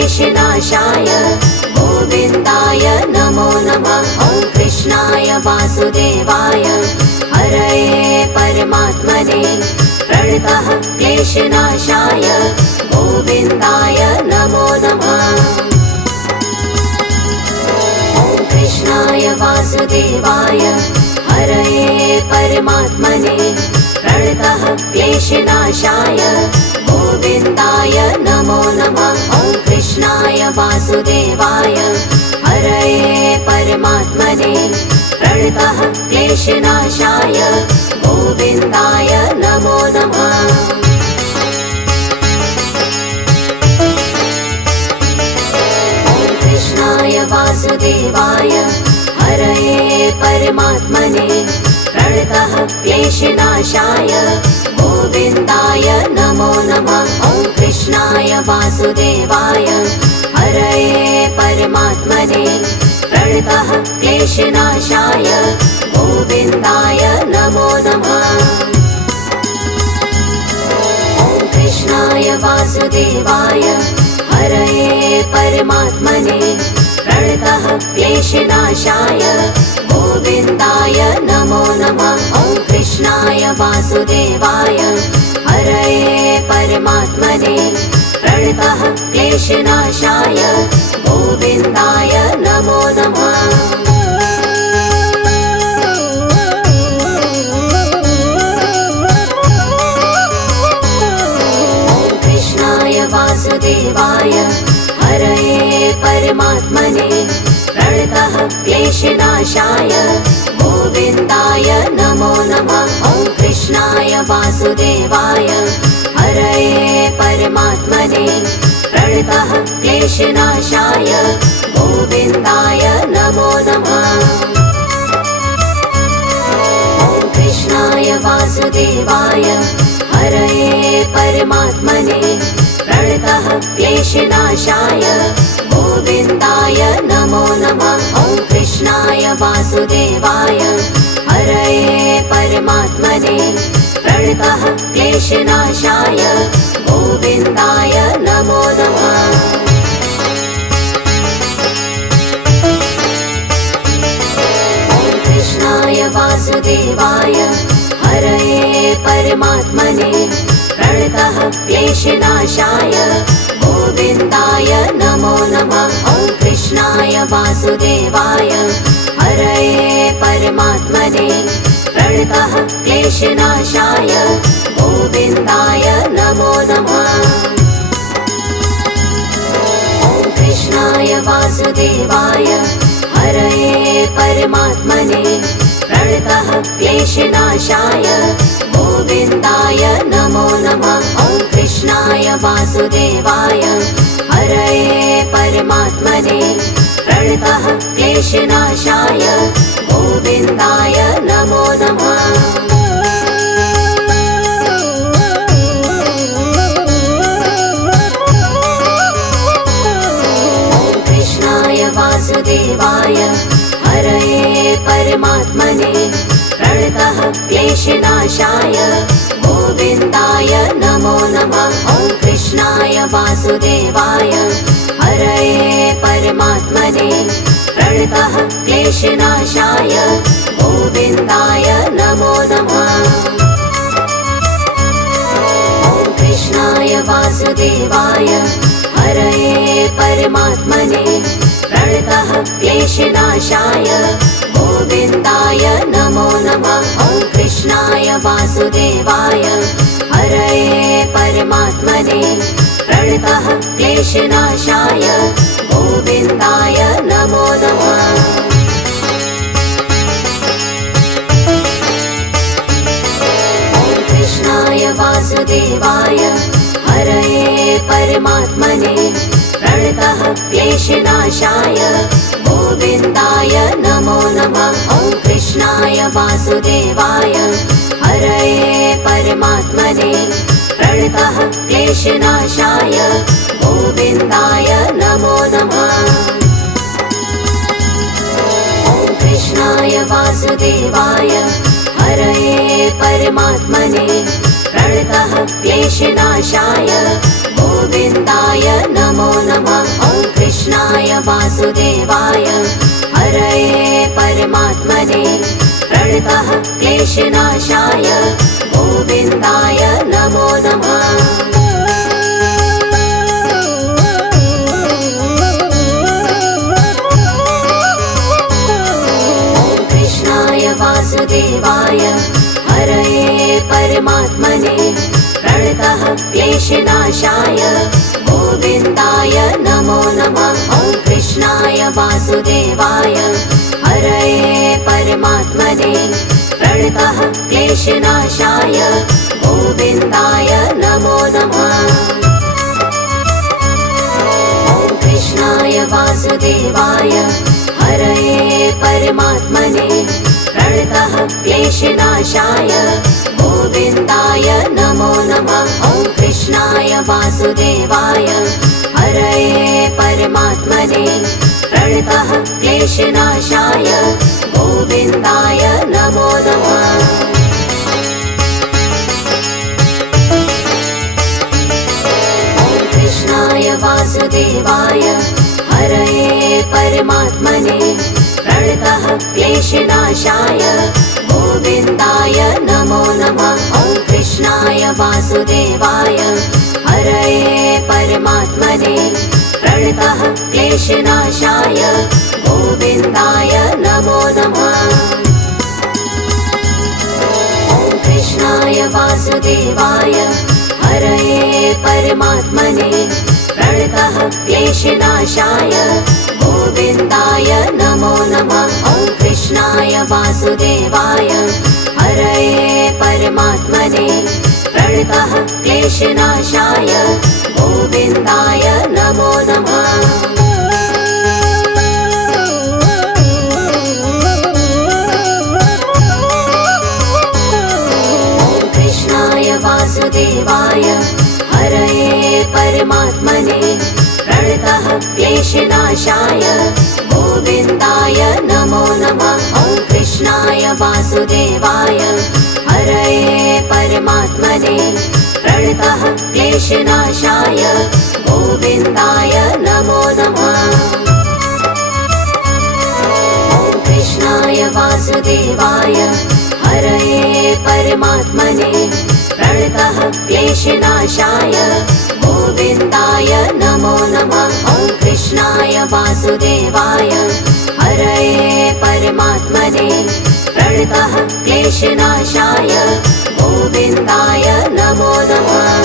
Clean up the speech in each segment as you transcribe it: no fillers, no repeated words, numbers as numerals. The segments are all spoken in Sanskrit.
क्लेशनाशाय गोविन्दाय नमो नमः। ॐ कृष्णाय वासुदेवाय हरये परमात्मने प्रणतः क्लेशनाशाय गोविन्दाय नमो नमः। ॐ कृष्णाय वासुदेवाय हरये परमात्मने प्रणतः क्लेशनाशाय गोविन्दाय नमो नमः। ॐ कृष्णाय वासुदेवाय हरये परमात्मने प्रणतः क्लेशनाशाय गोविन्दाय नमो नमः। ॐ कृष्णाय वासुदेवाय हरये परमात्मने प्रणतः क्लेशनाशाय गोविन्दाय नमो नमः। ॐ कृष्णाय वासुदेवाय हरये परमात्मने प्रणतः क्लेशनाशाय गोविन्दाय नमो नमः। ॐ कृष्णाय वासुदेवाय हरये परमात्मने प्रणतः क्लेशनाशाय गोविन्दाय नमो नमः। ॐ कृष्णाय वासुदेवाय हरये परमात्मने प्रणतः क्लेशनाशाय गोविन्दाय नमो नमः। ॐ कृष्णाय वासुदेवाय हरये परमात्मने प्रणतः क्लेशनाशाय गोविन्दाय नमो नमः। ॐ कृष्णाय वासुदेवाय हरये परमात्मने प्रणतः क्लेशनाशाय गोविन्दाय नमो नमः। ॐ कृष्णाय वासुदेवाय हरये परमात्मने प्रणतः क्लेशनाशाय गोविन्दाय नमो नमः। ॐ कृष्णाय वासुदेवाय हरये परमात्मने प्रणतः क्लेशनाशाय गोविन्दाय नमो नमः। ॐ कृष्णाय वासुदेवाय हरये परमात्मने प्रणतः क्लेशनाशाय गोविन्दाय नमो नमः। ॐ कृष्णाय वासुदेवाय हरये परमात्मने प्रणतः क्लेशनाशाय गोविन्दाय नमो नमः। ॐ कृष्णाय वासुदेवाय हरये परमात्मने प्रणतः क्लेशनाशाय गोविन्दाय नमो नमः। ॐ कृष्णाय वासुदेवाय हरये परमात्मने प्रणतः क्लेशनाशाय गोविन्दाय नमो नमः। ॐ कृष्णाय वासुदेवाय हरये परमात्मने प्रणतः क्लेशनाशाय गोविन्दाय नमो नमः। ॐ कृष्णाय वासुदेवाय हरये परमात्मने प्रणतः क्लेशनाशाय गोविन्दाय नमो नमः। ॐ कृष्णाय वासुदेवाय हरये परमात्मने प्रणतः क्लेशनाशाय गोविन्दाय नमो नमः। ॐ कृष्णाय वासुदेवाय हरये परमात्मने प्रणतः क्लेशनाशाय गोविन्दाय नमो नमः। ॐ कृष्णाय वासुदेवाय हरये परमात्मने प्रणतः क्लेशनाशाय गोविन्दाय नमो नमः। ॐ कृष्णाय वासुदेवाय हरये परमात्मने प्रणतः क्लेशनाशाय गोविन्दाय नमो नमः। ॐ कृष्णाय वासुदेवाय हरये परमात्मने प्रणतः क्लेशनाशाय गोविन्दाय नमो नमः। वासुदेवाय हरये परमात्मने प्रणतः क्लेशनाशाय गोविन्दाय नमो नमः। वासुदेवाय हरये परमात्मने प्रणतः क्लेशनाशाय गोविन्दाय नमो नमः। ॐ कृष्णाय वासुदेवाय हरये परमात्मने प्रणतः क्लेशनाशाय गोविन्दाय नमो नमः। ॐ कृष्णाय वासुदेवाय हरये परमात्मने प्रणतः क्लेशनाशाय गोविन्दाय नमो नमः। ॐ कृष्णाय वासुदेवाय हरये परमात्मने प्रणतः क्लेशनाशाय गोविन्दाय नमो नमः। ॐ कृष्णाय वासुदेवाय हरये परमात्मने प्रणतः क्लेशनाशाय गोविन्दाय नमो नमः। ॐ कृष्णाय वासुदेवाय हरये परमात्मने प्रणतः क्लेशनाशाय गोविन्दाय नमो नमः। ॐ कृष्णाय वासुदेवाय हरये परमात्मने प्रणतः क्लेशनाशाय गोविन्दाय नमो नमः। ॐ कृष्णाय वासुदेवाय हरये परमात्मने प्रणतः क्लेशनाशाय गोविन्दाय नमो नमः। ॐ कृष्णाय वासुदेवाय हरये परमात्मने प्रणतः क्लेशनाशाय गोविन्दाय नमो नमः। ॐ कृष्णाय वासुदेवाय हरये परमात्मने प्रणतः क्लेशनाशाय गोविन्दाय नमो नमः। ॐ कृष्णाय वासुदेवाय हरये परमात्मने प्रणतः क्लेशनाशाय गोविन्दाय नमो नमः। ॐ कृष्णाय वासुदेवाय हरये परमात्मने प्रणतः क्लेशनाशाय गोविन्दाय नमो नमः।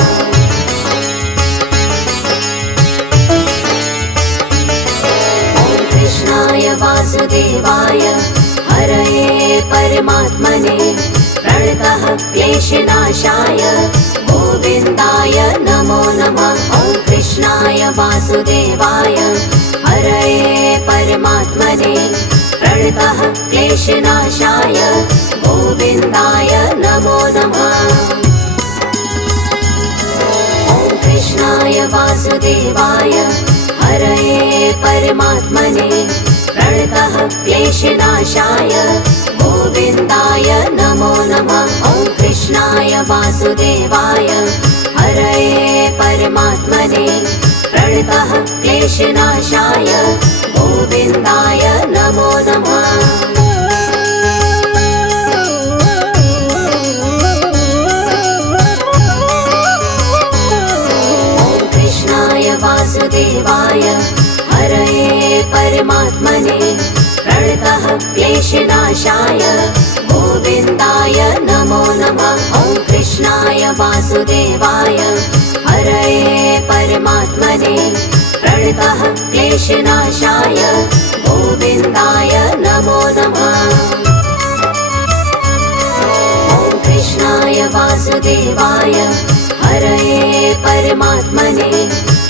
ॐ कृष्णाय वासुदेवाय हरये परमात्मने प्रणतः क्लेशनाशाय गोविन्दाय नमो नमः। ॐ कृष्णाय वासुदेवाय हरये परमात्मने प्रणतः क्लेशनाशाय गोविन्दाय नमो नमः। ॐ कृष्णाय वासुदेवाय हरये परमात्मने प्रणतः क्लेशनाशाय गोविन्दाय नमो नमः। ॐ कृष्णाय वासुदेवाय हरये परमात्मने प्रणतः क्लेशनाशाय गोविन्दाय नमो नमः। ॐ कृष्णाय वासुदेवाय हरये परमात्मने प्रणतः क्लेशनाशाय गोविन्दाय नमो नमः। ॐ कृष्णाय वासुदेवाय हरये परमात्मने प्रणतः क्लेशनाशाय गोविन्दाय नमो नमः। ॐ कृष्णाय वासुदेवाय हरये परमात्मने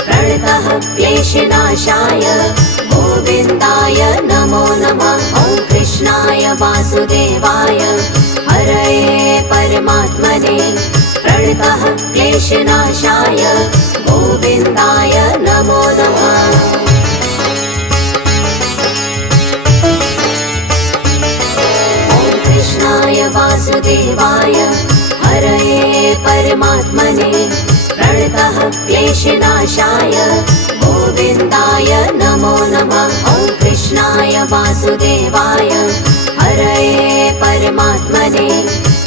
प्रणतः क्लेशनाशाय गोविन्दाय नमो नमः। ॐ कृष्णाय वासुदेवाय हरये परमात्मने प्रणतः क्लेशनाशाय गोविन्दाय नमो नमः। ॐ कृष्णाय वासुदेवाय हरये परमात्मने प्रणतः क्लेशनाशाय गोविन्दाय नमो नमः। ॐ वासुदेवाय हरये परमात्मने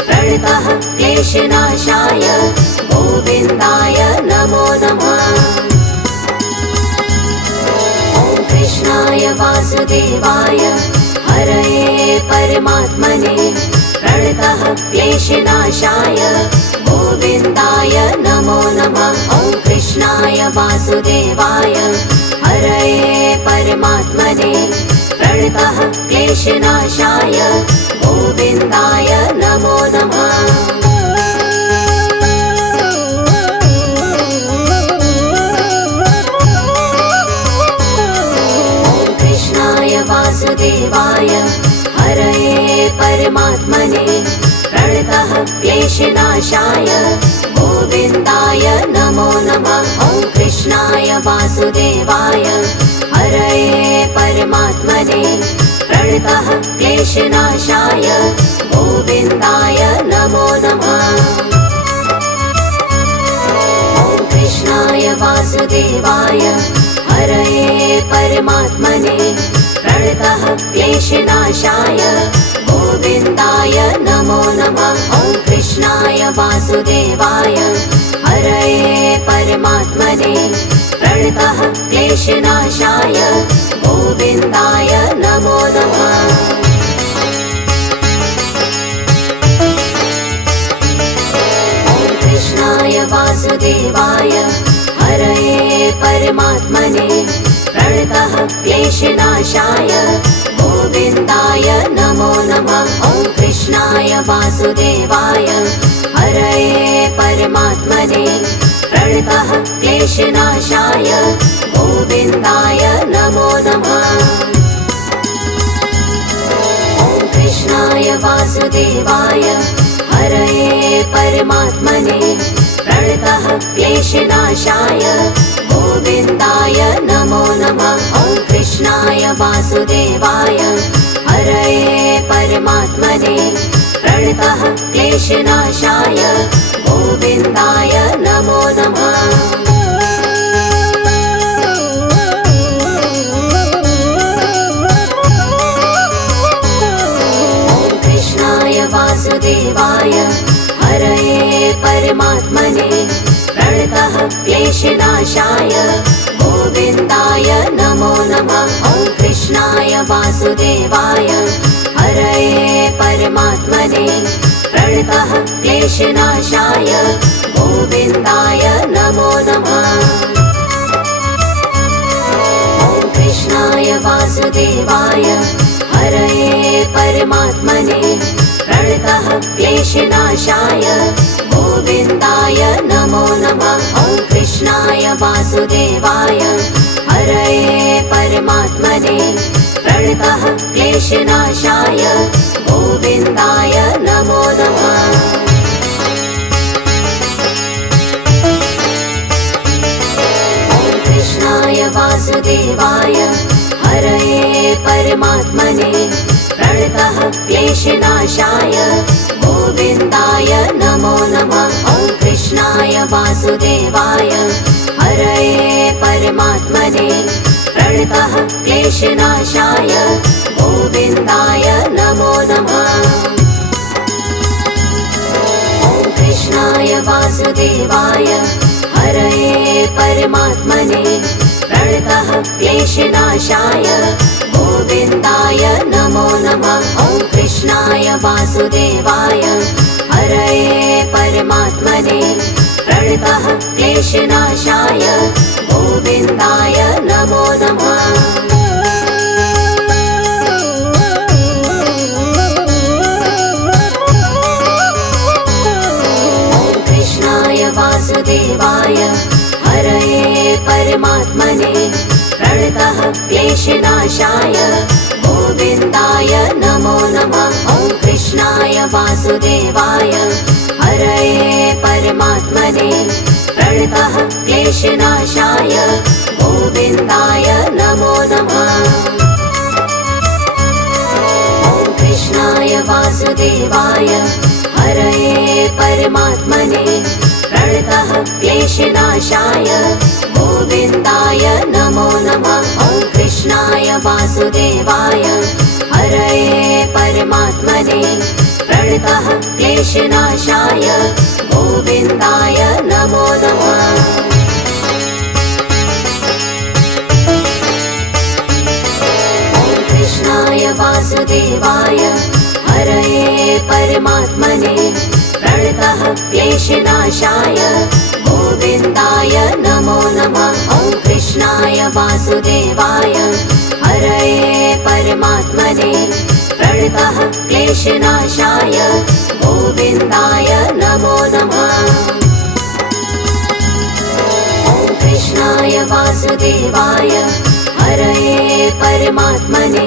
प्रणतः क्लेशनाशाय गोविन्दाय नमो नमः। ॐ कृष्णाय वासुदेवाय हरये परमात्मने प्रणतः क्लेशनाशाय गोविन्दाय नमो नमः। ॐ कृष्णाय वासुदेवाय हरये परमात्मने प्रणतः क्लेशनाशाय गोविन्दाय नमो नमः। ॐ कृष्णाय वासुदेवाय हरये परमात्मने प्रणतः क्लेशनाशाय गोविन्दाय नमो नमः। ॐ कृष्णाय वासुदेवाय हरये परमात्मने प्रणतः क्लेशनाशाय गोविन्दाय नमो नमः। ॐ कृष्णाय वासुदेवाय हरये परमात्मने प्रणतः क्लेशनाशाय गोविन्दाय नमो नमः। ॐ कृष्णाय वासुदेवाय हरये परमात्मने प्रणतः क्लेशनाशाय गोविन्दाय नमो नमः। ॐ कृष्णाय वासुदेवाय हरये परमात्मने प्रणतः क्लेशनाशाय गोविन्दाय नमो नमः। ॐ कृष्णाय वासुदेवाय हरये परमात्मने प्रणतः क्लेशनाशाय गोविन्दाय नमो नमः। ॐ कृष्णाय वासुदेवाय हरये परमात्मने प्रणतः क्लेशनाशाय गोविन्दाय नमो नमः। ॐ कृष्णाय वासुदेवाय हरये परमात्मने प्रणतः क्लेशनाशाय गोविन्दाय नमो नमः। ॐ कृष्णाय वासुदेवाय हरये परमात्मने प्रणतः क्लेशनाशाय गोविन्दाय नमो नमः। ॐ कृष्णाय वासुदेवाय हरये परमात्मने प्रणतः क्लेशनाशाय गोविन्दाय नमो नमः। ॐ कृष्णाय वासुदेवाय हरये परमात्मने प्रणतः क्लेशनाशाय गोविन्दाय नमो नमः। ॐ कृष्णाय वासुदेवाय हरये परमात्मने प्रणतः क्लेशनाशाय गोविन्दाय नमो नमः। ॐ कृष्णाय वासुदेवाय हरये परमात्मने प्रणतः क्लेशनाशाय गोविन्दाय नमो नमः। ॐ कृष्णाय वासुदेवाय हरये परमात्मने प्रणतः क्लेशनाशाय गोविन्दाय नमो नमः। ॐ कृष्णाय वासुदेवाय हरये परमात्मने प्रणतः क्लेशनाशाय गोविन्दाय नमो नमः। ॐ कृष्णाय वासुदेवाय हरये परमात्मने प्रणतः क्लेशनाशाय गोविन्दाय नमो नमः। ॐ कृष्णाय वासुदेवाय हरये परमात्मने प्रणतः क्लेशनाशाय गोविन्दाय नमो नमः। ॐ कृष्णाय वासुदेवाय हरये परमात्मने प्रणतः क्लेशनाशाय गोविन्दाय नमो नमः। ॐ कृष्णाय वासुदेवाय हरये परमात्मने प्रणतः क्लेशनाशाय गोविन्दाय नमो नमः। ॐ कृष्णाय वासुदेवाय वासुदेवाय हरये परमात्मने प्रणतः क्लेशनाशाय गोविन्दाय नमो नमः। कृष्णाय वासुदेवाय हरये परमात्मने प्रणतः क्लेशनाशाय गोविन्दाय नमो नमः। ॐ कृष्णाय वासुदेवाय हरये परमात्मने प्रणतः क्लेशनाशाय गोविन्दाय नमो नमः। ॐ कृष्णाय वासुदेवाय हरये परमात्मने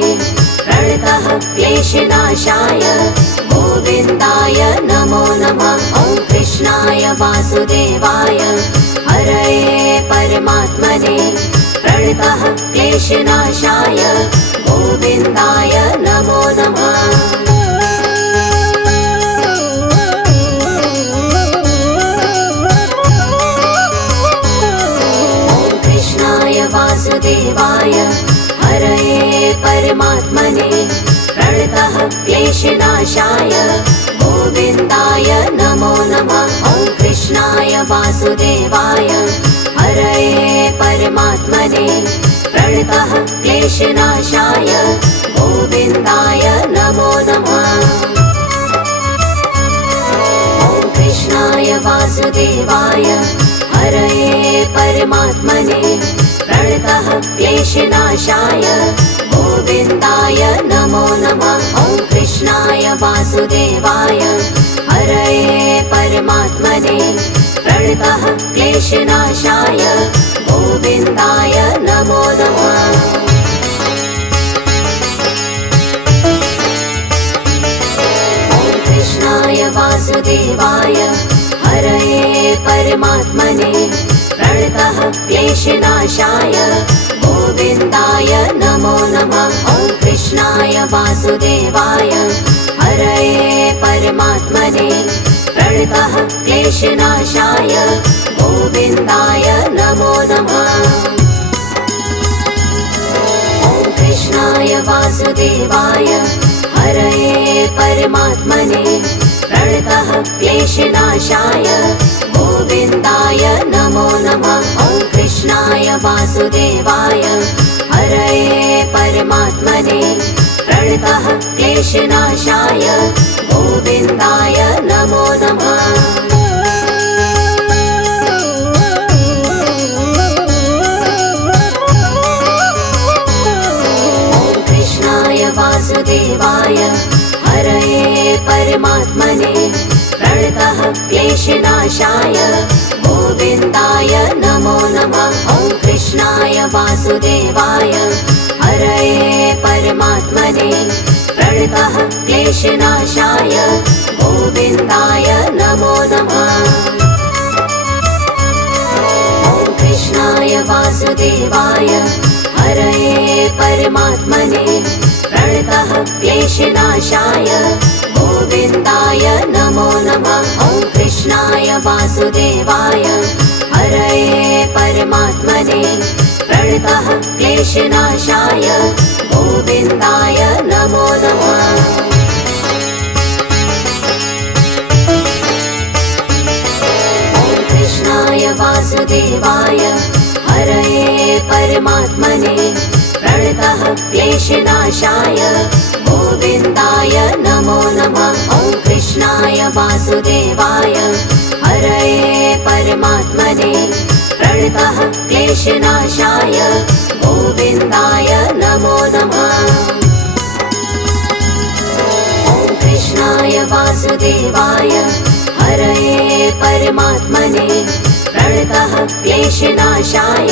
प्रणतः क्लेशनाशाय गोविन्दाय नमो नमः। ॐ कृष्णाय वासुदेवाय हरये परमात्मने प्रणतः क्लेशनाशाय गोविन्दाय नमो नमः। वासुदेवाय हरये परमात्मने प्रणतः क्लेशनाशाय गोविन्दाय नमो नमः। ॐ कृष्णाय वासुदेवाय हरये परमात्मने प्रणतः क्लेशनाशाय गोविन्दाय नमो नमः। ॐ कृष्णाय वासुदेवाय हरये परमात्मने प्रणतः क्लेशनाशाय गोविन्दाय नमो नमः। ॐ कृष्णाय वासुदेवाय हरये परमात्मने प्रणतः क्लेशनाशाय गोविन्दाय नमो नमः। ॐ कृष्णाय वासुदेवाय हरये परमात्मने प्रणतः क्लेशनाशाय गोविन्दाय नमो नमः। ॐ कृष्णाय वासुदेवाय हरये परमात्मने प्रणतः क्लेशनाशाय गोविन्दाय नमो नमः। ॐ कृष्णाय वासुदेवाय हरये परमात्मने प्रणतः क्लेशनाशाय गोविन्दाय नमो नमः। ॐ कृष्णाय वासुदेवाय हरये परमात्मने प्रणतः क्लेशनाशाय गोविन्दाय नमो नमः। ॐ कृष्णाय वासुदेवाय हरये परमात्मने प्रणतः क्लेशनाशाय गोविन्दाय नमो नमः। ॐ कृष्णाय वासुदेवाय हरये परमात्मने प्रणतः क्लेशनाशाय गोविन्दाय नमो नमः। ॐ कृष्णाय वासुदेवाय हरये परमात्मने प्रणतः क्लेशनाशाय गोविन्दाय नमो नमः। ॐ कृष्णाय वासुदेवाय हरये परमात्मने प्रणतः क्लेशनाशाय गोविन्दाय नमो नमः। ॐ कृष्णाय वासुदेवाय हरये परमात्मने प्रणतः क्लेशनाशाय गोविन्दाय नमो नमः। ॐ कृष्णाय वासुदेवाय हरये परमात्मने प्रणतः क्लेशनाशाय गोविन्दाय नमो नमः। ॐ कृष्णाय वासुदेवाय हरये परमात्मने प्रणतः क्लेशनाशाय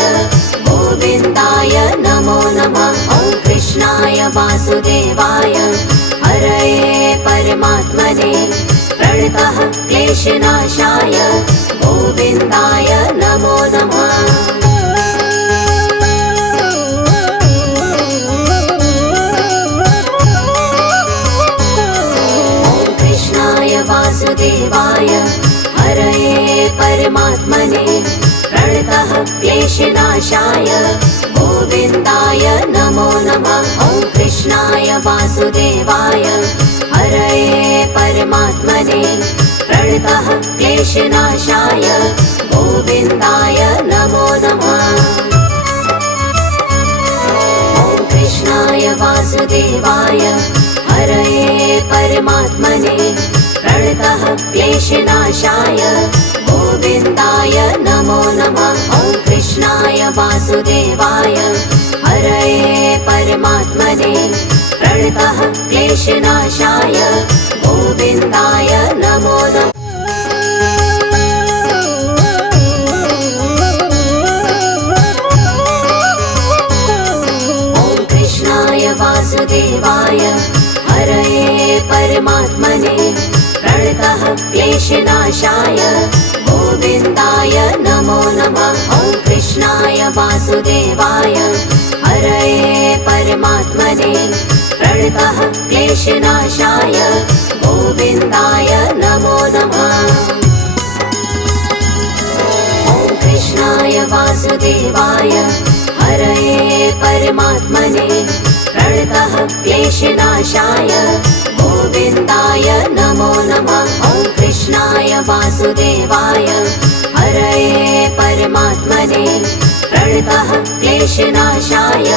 गोविन्दाय नमो नमः। ॐ कृष्णाय वासुदेवाय हरये परमात्मने प्रणतः क्लेशनाशाय गोविन्दाय नमो नमः। ॐ कृष्णाय वासुदेवाय हरये परमात्मने प्रणतः क्लेशनाशाय गोविन्दाय नमो नमः। ॐ कृष्णाय वासुदेवाय हरये परमात्मने प्रणतः क्लेशनाशाय गोविन्दाय नमो नमः। ॐ कृष्णाय वासुदेवाय हरये परमात्मने प्रणतः क्लेशनाशाय गोविन्दाय नमो नमः। ॐ कृष्णाय वासुदेवाय हरये परमात्मने प्रणतः क्लेशनाशाय गोविन्दाय नमो नमः। ॐ कृष्णाय वासुदेवाय हरये परमात्मने प्रणतः क्लेशनाशाय गोविन्दाय नमो नमः। ॐ कृष्णाय वासुदेवाय हरये परमात्मने प्रणतः क्लेशनाशाय गोविन्दाय नमो नमः। ॐ कृष्णाय वासुदेवाय हरये परमात्मने प्रणतः क्लेशनाशाय गोविन्दाय नमो नमः। ॐ कृष्णाय वासुदेवाय हरये परमात्मने प्रणतः क्लेशनाशाय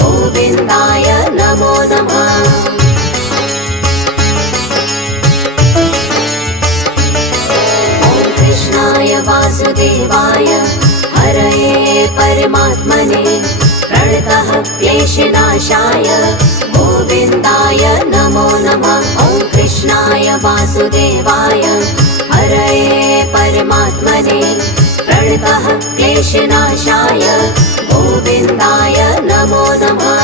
गोविन्दाय नमो नमः। ॐ कृष्णाय वासुदेवाय हरये परमात्मने प्रणतः क्लेशनाशाय गोविन्दाय नमो नमः। ॐ कृष्णाय वासुदेवाय हरये परमात्मने प्रणतः क्लेशनाशाय गोविन्दाय नमो नमः।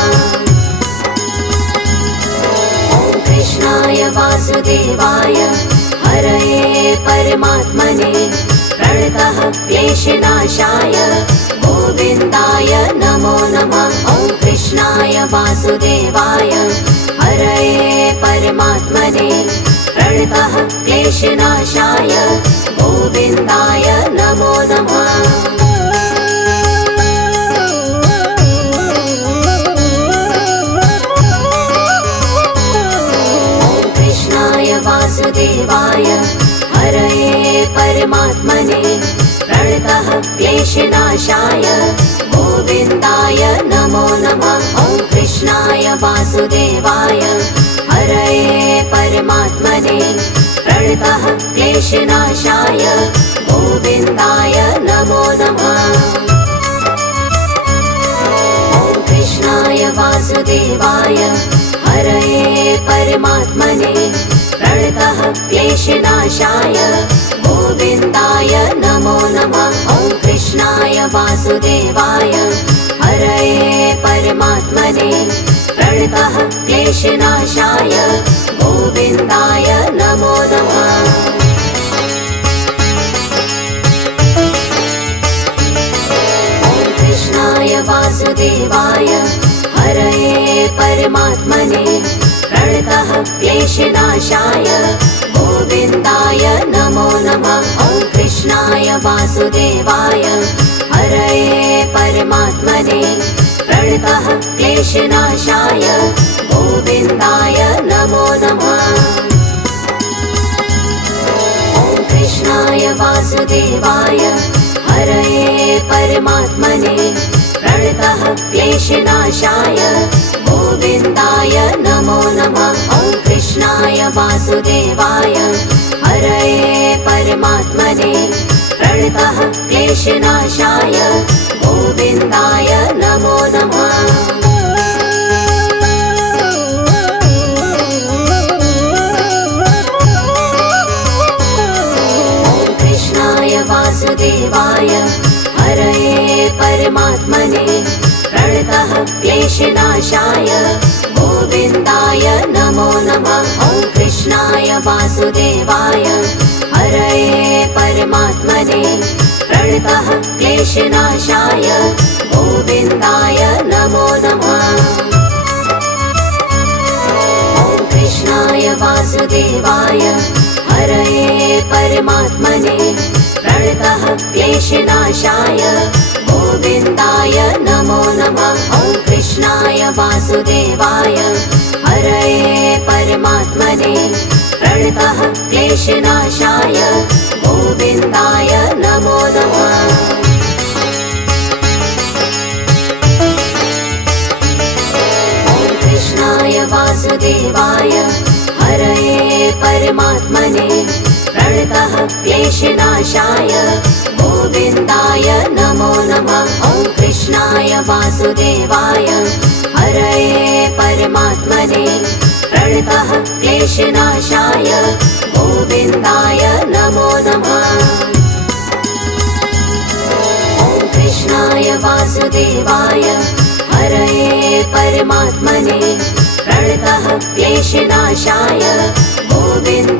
ॐ कृष्णाय वासुदेवाय हरये परमात्मने प्रणतः क्लेशनाशाय गोविन्दाय नमो नमः। ॐ कृष्णाय वासुदेवाय हरये परमात्मने प्रणतः क्लेशनाशाय गोविन्दाय नमो नमः। ॐ कृष्णाय वासुदेवाय हरये परमात्मने प्रणतः क्लेशनाशाय गोविन्दाय नमो नमः। ॐ कृष्णाय वासुदेवाय हरये परमात्मने प्रणतः क्लेशनाशाय गोविन्दाय नमो नमः। ॐ कृष्णाय वासुदेवाय हरये परमात्मने प्रणतः क्लेशनाशाय गोविन्दाय नमो नमः। ॐ कृष्णाय वासुदेवाय हरये परमात्मने प्रणतः क्लेशनाशाय गोविन्दाय नमो नमः। ॐ कृष्णाय वासुदेवाय हरये परमात्मने प्रणतः क्लेशनाशाय गोविन्दाय नमो नमः। ॐ कृष्णाय वासुदेवाय हरये परमात्मने प्रणतः क्लेशनाशाय गोविन्दाय नमो नमः। ॐ कृष्णाय वासुदेवाय हरये परमात्मने प्रणतः क्लेशनाशाय गोविन्दाय नमो नमः। ॐ कृष्णाय वासुदेवाय हरये परमात्मने प्रणतः क्लेशनाशाय गोविन्दाय नमो नमः। ॐ कृष्णाय वासुदेवाय हरये परमात्मने प्रणतः क्लेशनाशाय गोविन्दाय नमो नमः। ॐ कृष्णाय वासुदेवाय हरये परमात्मने प्रणतः क्लेशनाशाय गोविन्दाय नमो नमः। ॐ कृष्णाय वासुदेवाय हरये परमात्मने प्रणतः क्लेशनाशाय गोविन्दाय नमो नमः। ॐ कृष्णाय वासुदेवाय क्लेशनाशाय गोविन्दाय नमो नमः। कृष्णाय वासुदेवाय हरये परमात्मने प्रणतः क्लेशनाशाय गोविन्दाय नमो नमः। ॐ कृष्णाय वासुदेवाय हरये परमात्मने प्रणतः क्लेशनाशाय गोविन्दाय नमो नमः। ॐ कृष्णाय वासुदेवाय हरये परमात्मने प्रणतः क्लेशनाशाय गोविन्दाय